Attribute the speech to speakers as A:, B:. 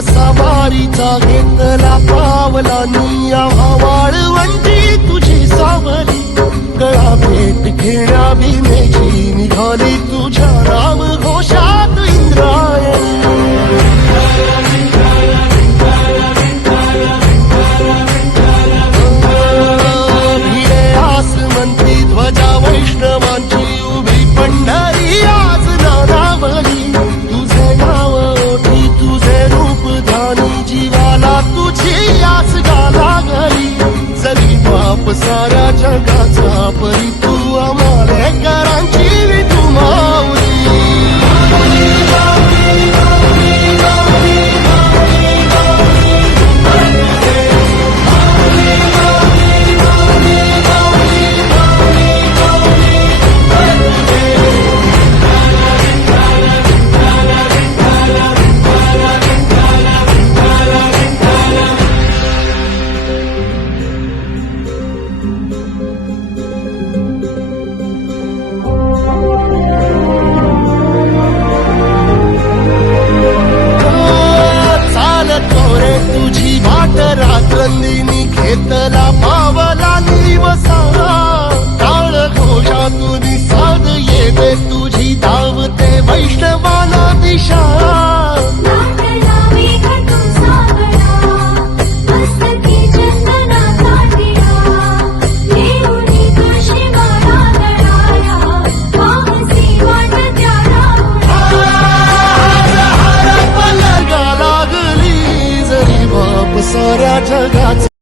A: सवारीचा घेतला पावला निया वाळवंटी तुझी सावली. गळा भेट घेण्या भीमेची निघाली तुझ्या राम घोषात इंद्रायणी. रूप जीवाला तुझी आस गाला गली जरी बाप सारा जगाचा परी रात्रंदिनी घेतला साऱ्या जगाचा